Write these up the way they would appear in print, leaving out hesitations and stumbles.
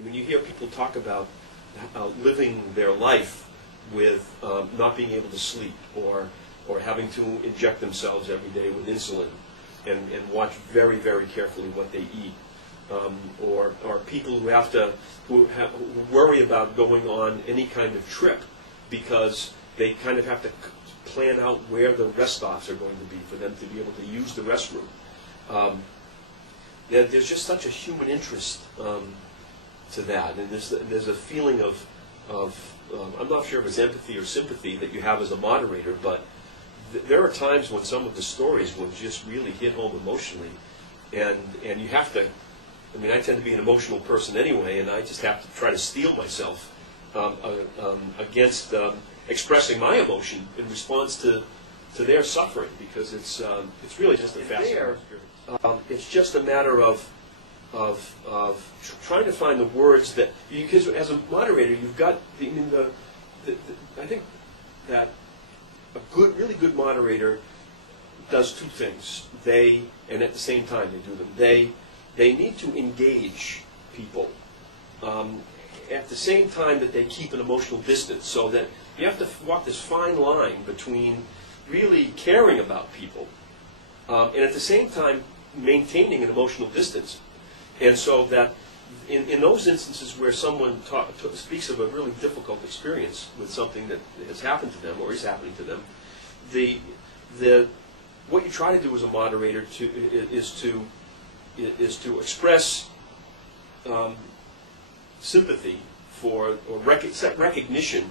I mean, you hear people talk about living their life with not being able to sleep, or having to inject themselves every day with insulin, and watch very, very carefully what they eat. Or people who worry about going on any kind of trip because they kind of have to plan out where the rest stops are going to be for them to be able to use the restroom. There's just such a human interest to that, and there's a feeling of I'm not sure if it's empathy or sympathy that you have as a moderator, but there are times when some of the stories will just really hit home emotionally, and you have to. I mean, I tend to be an emotional person anyway, and I just have to try to steel myself against expressing my emotion in response to their suffering, because it's really just a fascinating experience. It's just a matter of trying to find the words that, because as a moderator, you've got I think that a really good moderator does two things. And at the same time they do them. They need to engage people at the same time that they keep an emotional distance, so that you have to walk this fine line between really caring about people and at the same time maintaining an emotional distance. And so that in those instances where someone speaks of a really difficult experience with something that has happened to them or is happening to them, what you try to do as a moderator is to express sympathy for, or set recognition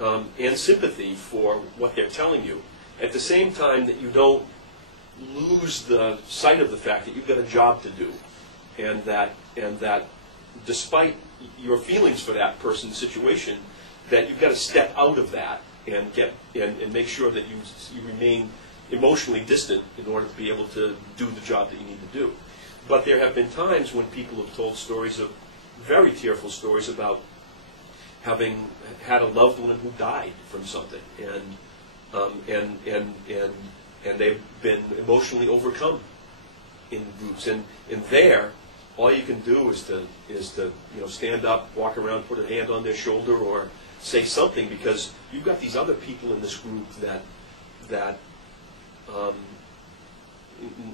and sympathy for what they're telling you, at the same time that you don't lose the sight of the fact that you've got a job to do, and that despite your feelings for that person's situation, that you've got to step out of that and make sure that you remain emotionally distant in order to be able to do the job that you need to do. But there have been times when people have told very tearful stories about having had a loved one who died from something, and they've been emotionally overcome in groups. And there, all you can do is to stand up, walk around, put a hand on their shoulder, or say something, because you've got these other people in this group that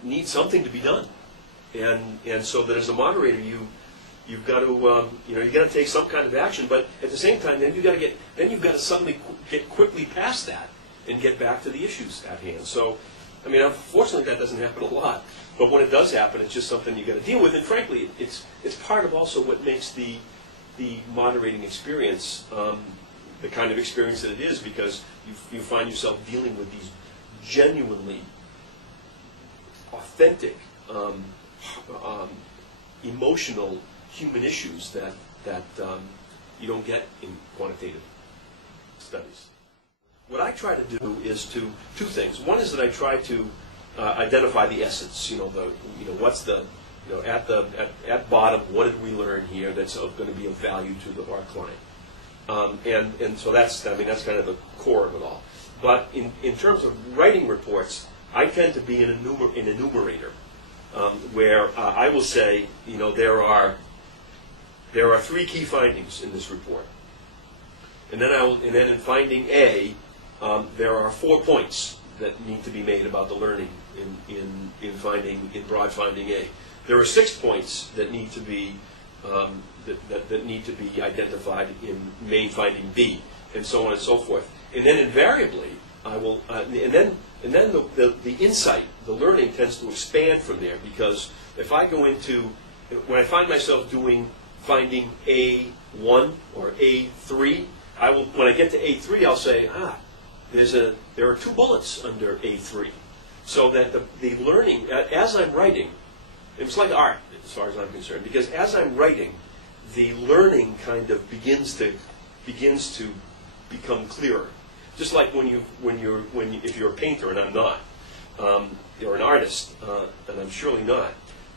need something to be done. And so that as a moderator, you've got to take some kind of action, but at the same time, then you've got to suddenly get quickly past that and get back to the issues at hand. So, I mean, unfortunately, that doesn't happen a lot. But when it does happen, it's just something you've got to deal with. And frankly, it's part of also what makes the moderating experience the kind of experience that it is, because you find yourself dealing with these genuinely authentic, emotional human issues that you don't get in quantitative studies. What I try to do is two things. One is that I try to identify the essence. What's at bottom, what did we learn here that's going to be of value to our client, and so that's kind of the core of it all. But in terms of writing reports, I tend to be an enumerator, where I will say, there are 3 key findings in this report, and then in finding A, there are 4 points that need to be made about the learning in broad finding A. There are 6 points that need to be that need to be identified in main finding B, and so on and so forth. And then invariably, I will, and then the insight, the learning tends to expand from there, because if I go into, when I find myself doing finding A1 or A3, when I get to A3, I'll say, there are 2 bullets under A3, so that the learning, as I'm writing, it's like art as far as I'm concerned, because as I'm writing, the learning kind of begins to become clearer. Just like if you're a painter and I'm not, or an artist and I'm surely not,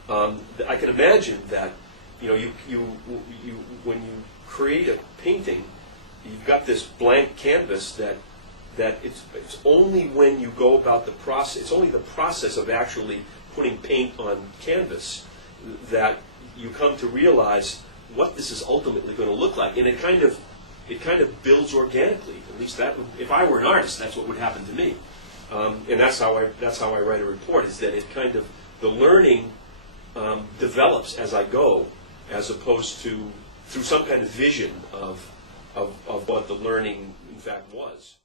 I can imagine that when you create a painting, you've got this blank canvas that it's only when you go about the process, it's only the process of actually putting paint on canvas that you come to realize what this is ultimately going to look like, and it kind of builds organically. At least that would, if I were an artist, that's what would happen to me. And that's how I write a report. Is that it kind of, the learning develops as I go, as opposed to through some kind of vision of what the learning in fact was.